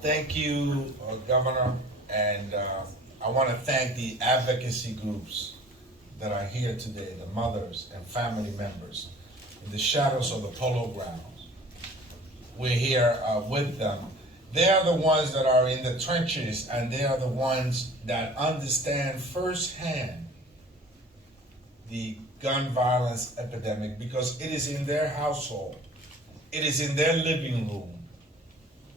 Thank you, Governor, and I want to thank the advocacy groups that are here today, the mothers and family members in the shadows of the polo grounds. We're here with them. They are the ones that are in the trenches, and they are the ones that understand firsthand the gun violence epidemic, because it is in their household, it is in their living room,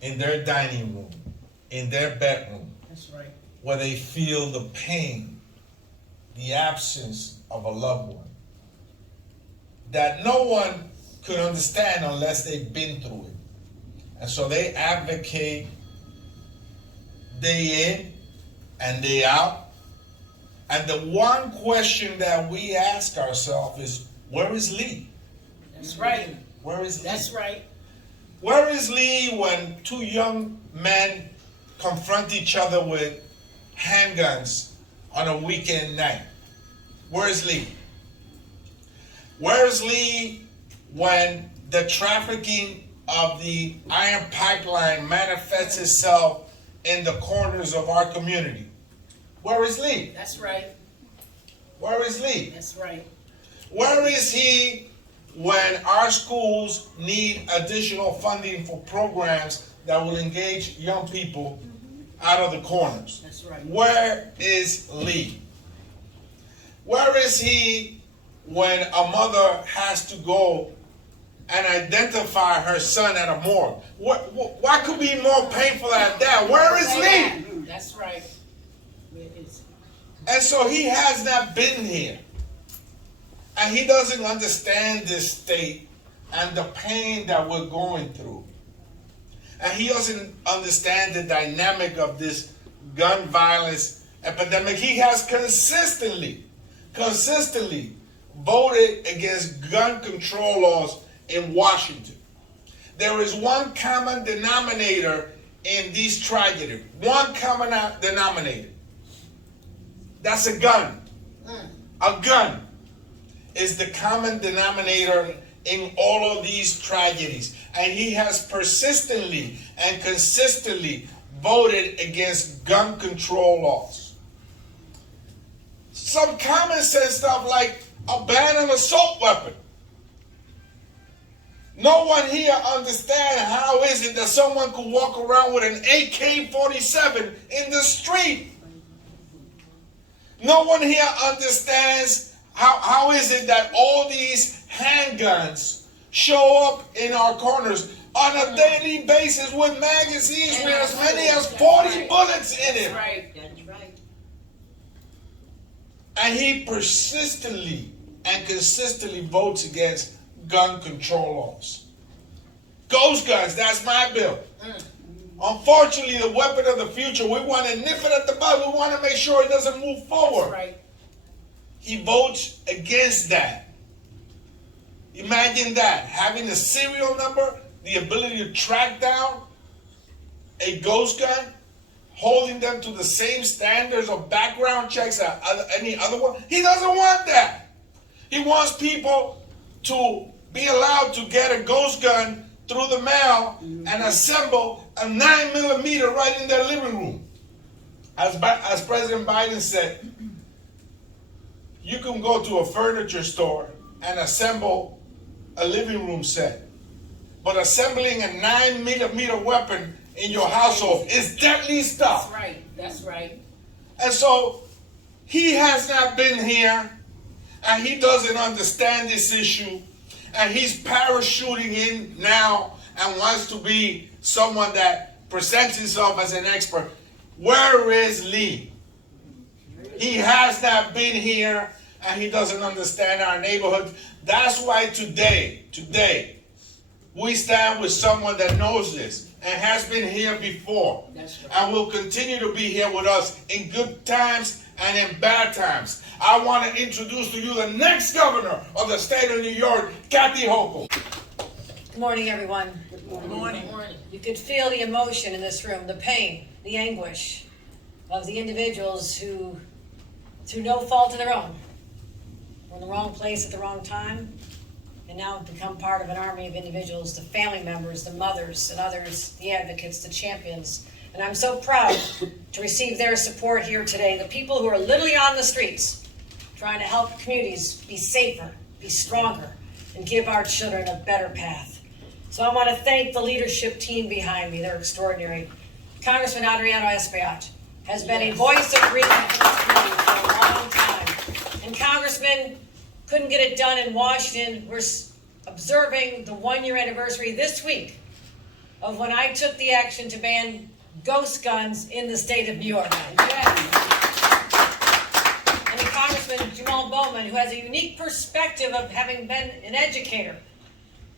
in their dining room, in their bedroom. That's right. Where they feel the pain, the absence of a loved one, that no one could understand unless they've been through it. And so they advocate day in and day out. And the one question that we ask ourselves is, where is Lee? That's right. Where is Lee? That's right. Where is Lee when two young men confront each other with handguns on a weekend night? Where is Lee? Where is Lee when the trafficking of the iron pipeline manifests itself in the corners of our community? Where is Lee? That's right. Where is Lee? That's right. Where is he when our schools need additional funding for programs that will engage young people out of the corners? That's right. Where is Lee? Where is he when a mother has to go and identify her son at a morgue? What could be more painful than that? Where is Lee? That's right. Where is he? And so he has not been here. And he doesn't understand this state and the pain that we're going through. And he doesn't understand the dynamic of this gun violence epidemic. He has consistently voted against gun control laws in Washington. There is one common denominator in these tragedies. One common denominator. That's a gun. A gun is the common denominator in all of these tragedies. And he has persistently and consistently voted against gun control laws. Some common sense stuff like a ban on assault weapon. No one here understands how is it that someone could walk around with an AK-47 in the street. No one here understands how is it that all these handguns show up in our corners on a daily basis with magazines with as many as 40 bullets in it. That's right. That's right. And he persistently and consistently votes against gun control laws. Ghost guns, that's my bill. Unfortunately, the weapon of the future, we want to nip it at the bud. We want to make sure it doesn't move forward. That's right. He votes against that. Imagine that, having a serial number, the ability to track down a ghost gun, holding them to the same standards of background checks as any other one. He doesn't want that. He wants people to be allowed to get a ghost gun through the mail and assemble a 9mm right in their living room. As President Biden said, you can go to a furniture store and assemble a living room set. But assembling a 9mm weapon in your household is deadly stuff. That's right. That's right. And so he has not been here, and he doesn't understand this issue, and he's parachuting in now and wants to be someone that presents himself as an expert. Where is Lee? He has not been here, and he doesn't understand our neighborhood. That's why today, we stand with someone that knows this and has been here before. That's right. And will continue to be here with us in good times and in bad times. I want to introduce to you the next governor of the state of New York, Kathy Hochul. Good morning, everyone. Good morning. Good morning. You could feel the emotion in this room, the pain, the anguish of the individuals who, through no fault of their own, were in the wrong place at the wrong time, and now have become part of an army of individuals, the family members, the mothers, and others, the advocates, the champions. And I'm so proud to receive their support here today, the people who are literally on the streets trying to help communities be safer, be stronger, and give our children a better path. So I want to thank the leadership team behind me. They're extraordinary. Congressman Adriano Espaillat has been a voice of reason for this community for a long time. And Congressman, couldn't get it done in Washington. We're observing the 1-year anniversary this week of when I took the action to ban ghost guns in the state of New York. And the Congressman Jamal Bowman, who has a unique perspective of having been an educator,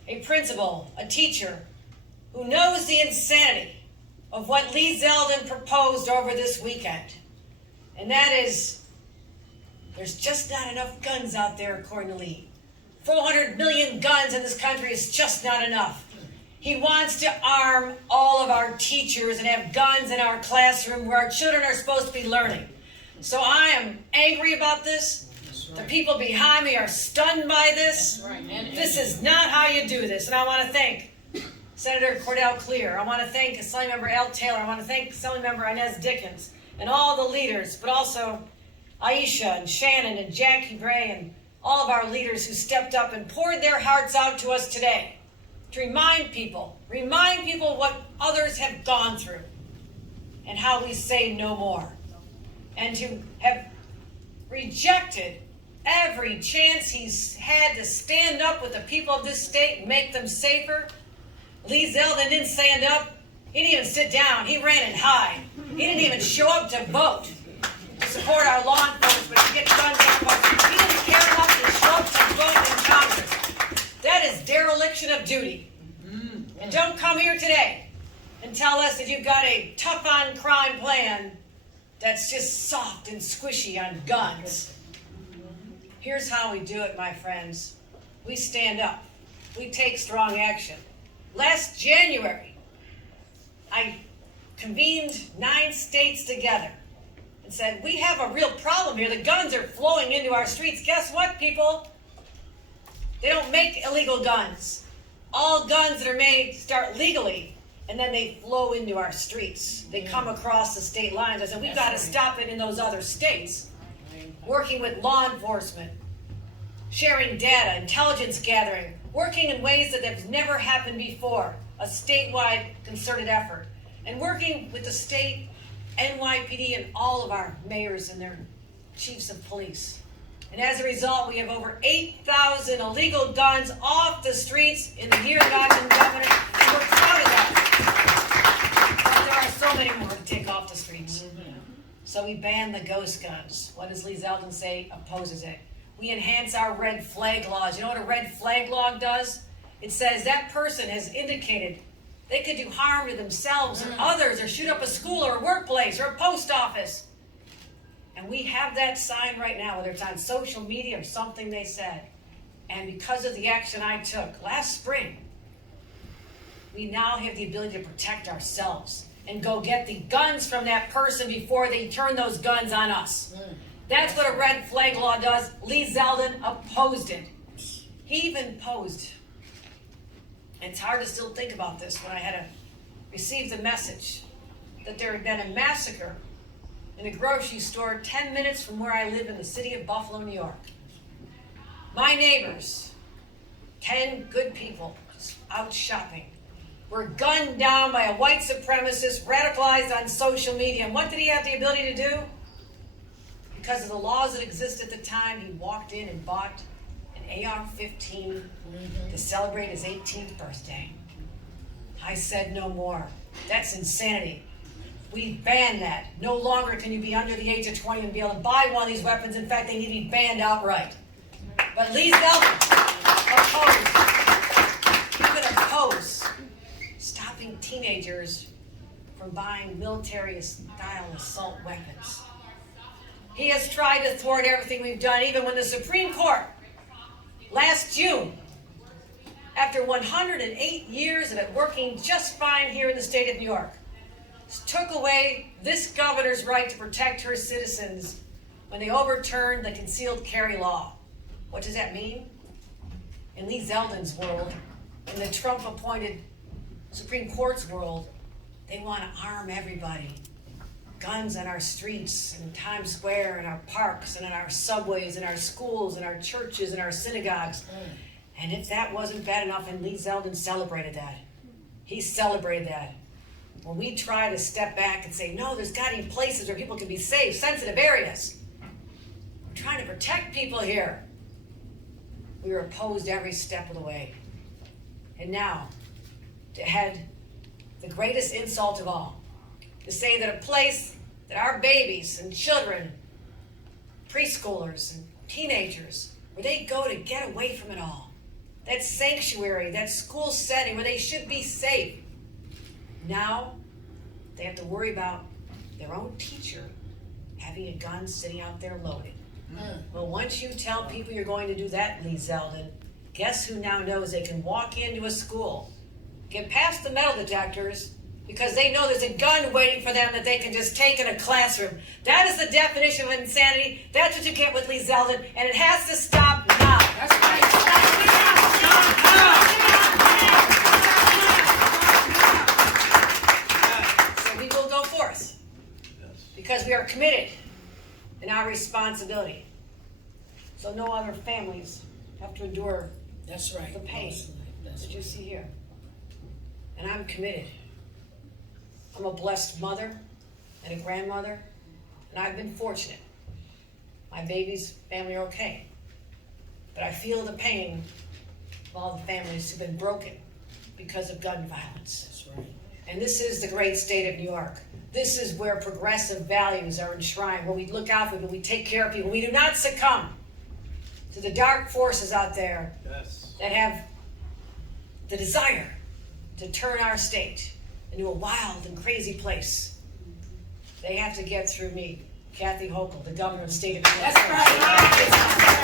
a principal, a teacher, who knows the insanity of what Lee Zeldin proposed over this weekend. And that is, there's just not enough guns out there, according to Lee. 400 million guns in this country is just not enough. He wants to arm all of our teachers and have guns in our classroom where our children are supposed to be learning. So I am angry about this. The people behind me are stunned by this. This is not how you do this. And I want to thank Senator Cordell Clear. I want to thank Assemblymember Al Taylor. I want to thank Assemblymember Inez Dickens and all the leaders, but also Aisha and Shannon and Jackie Bray and all of our leaders who stepped up and poured their hearts out to us today to remind people what others have gone through and how we say no more, and to have rejected every chance he's had to stand up with the people of this state and make them safer. Lee Zeldin didn't stand up. He didn't even sit down. He ran and hide. He didn't even show up to vote to support our law enforcement, to get guns in our pockets. He didn't care enough to show up to vote in Congress. That is dereliction of duty. And don't come here today and tell us that you've got a tough-on-crime plan that's just soft and squishy on guns. Here's how we do it, my friends. We stand up. We take strong action. Last January, I convened 9 states together and said, we have a real problem here. The guns are flowing into our streets. Guess what, people? They don't make illegal guns. All guns that are made start legally, and then they flow into our streets. They come across the state lines. I said, we've got to stop it in those other states. Working with law enforcement, sharing data, intelligence gathering, working in ways that have never happened before, a statewide concerted effort, and working with the state, NYPD, and all of our mayors and their chiefs of police. And as a result, we have over 8,000 illegal guns off the streets in the year that I've been governor, and we're proud of that. But there are so many more to take off the streets. So we ban the ghost guns. What does Lee Zeldin say? Opposes it. We enhance our red flag laws. You know what a red flag law does? It says that person has indicated they could do harm to themselves or others, or shoot up a school or a workplace or a post office. And we have that sign right now, whether it's on social media or something they said. And because of the action I took last spring, we now have the ability to protect ourselves and go get the guns from that person before they turn those guns on us. That's what a red flag law does. Lee Zeldin opposed it. He even posed. And it's hard to still think about this when I had to receive the message that there had been a massacre in a grocery store 10 minutes from where I live in the city of Buffalo, New York. My neighbors, 10 good people, just out shopping, were gunned down by a white supremacist radicalized on social media. And what did he have the ability to do? Because of the laws that exist at the time, he walked in and bought an AR-15 to celebrate his 18th birthday. I said no more. That's insanity. We banned that. No longer can you be under the age of 20 and be able to buy one of these weapons. In fact, they need to be banned outright. But Lee Zeldin opposed stopping teenagers from buying military-style assault weapons. He has tried to thwart everything we've done, even when the Supreme Court, last June, after 108 years of it working just fine here in the state of New York, took away this governor's right to protect her citizens when they overturned the concealed carry law. What does that mean? in Lee Zeldin's world, in the Trump-appointed Supreme Court's world, they want to arm everybody. Guns on our streets, in Times Square, in our parks, and in our subways, in our schools, in our churches, in our synagogues. And if that wasn't bad enough, and Lee Zeldin celebrated that. He celebrated that. When we try to step back and say, no, there's got to be places where people can be safe, sensitive areas. We're trying to protect people here. We were opposed every step of the way. And now, to head the greatest insult of all, to say that a place that our babies and children, preschoolers and teenagers, where they go to get away from it all, that sanctuary, that school setting where they should be safe, now they have to worry about their own teacher having a gun sitting out there loaded. Well, once you tell people you're going to do that, Lee Zeldin, guess who now knows they can walk into a school, get past the metal detectors, because they know there's a gun waiting for them that they can just take in a classroom. That is the definition of insanity. That's what you get with Lee Zeldin, and it has to stop now. That's right. So we will go forth, because we are committed in our responsibility. So no other families have to endure That's right. the pain That's that you see here. And I'm committed. I'm a blessed mother and a grandmother, and I've been fortunate. My baby's family are okay. But I feel the pain of all the families who've been broken because of gun violence. That's right. And this is the great state of New York. This is where progressive values are enshrined, where we look out for people, we take care of people. We do not succumb to the dark forces out there that have the desire to turn our state into a wild and crazy place. They have to get through me, Kathy Hochul, the governor of the state of New York. That's right.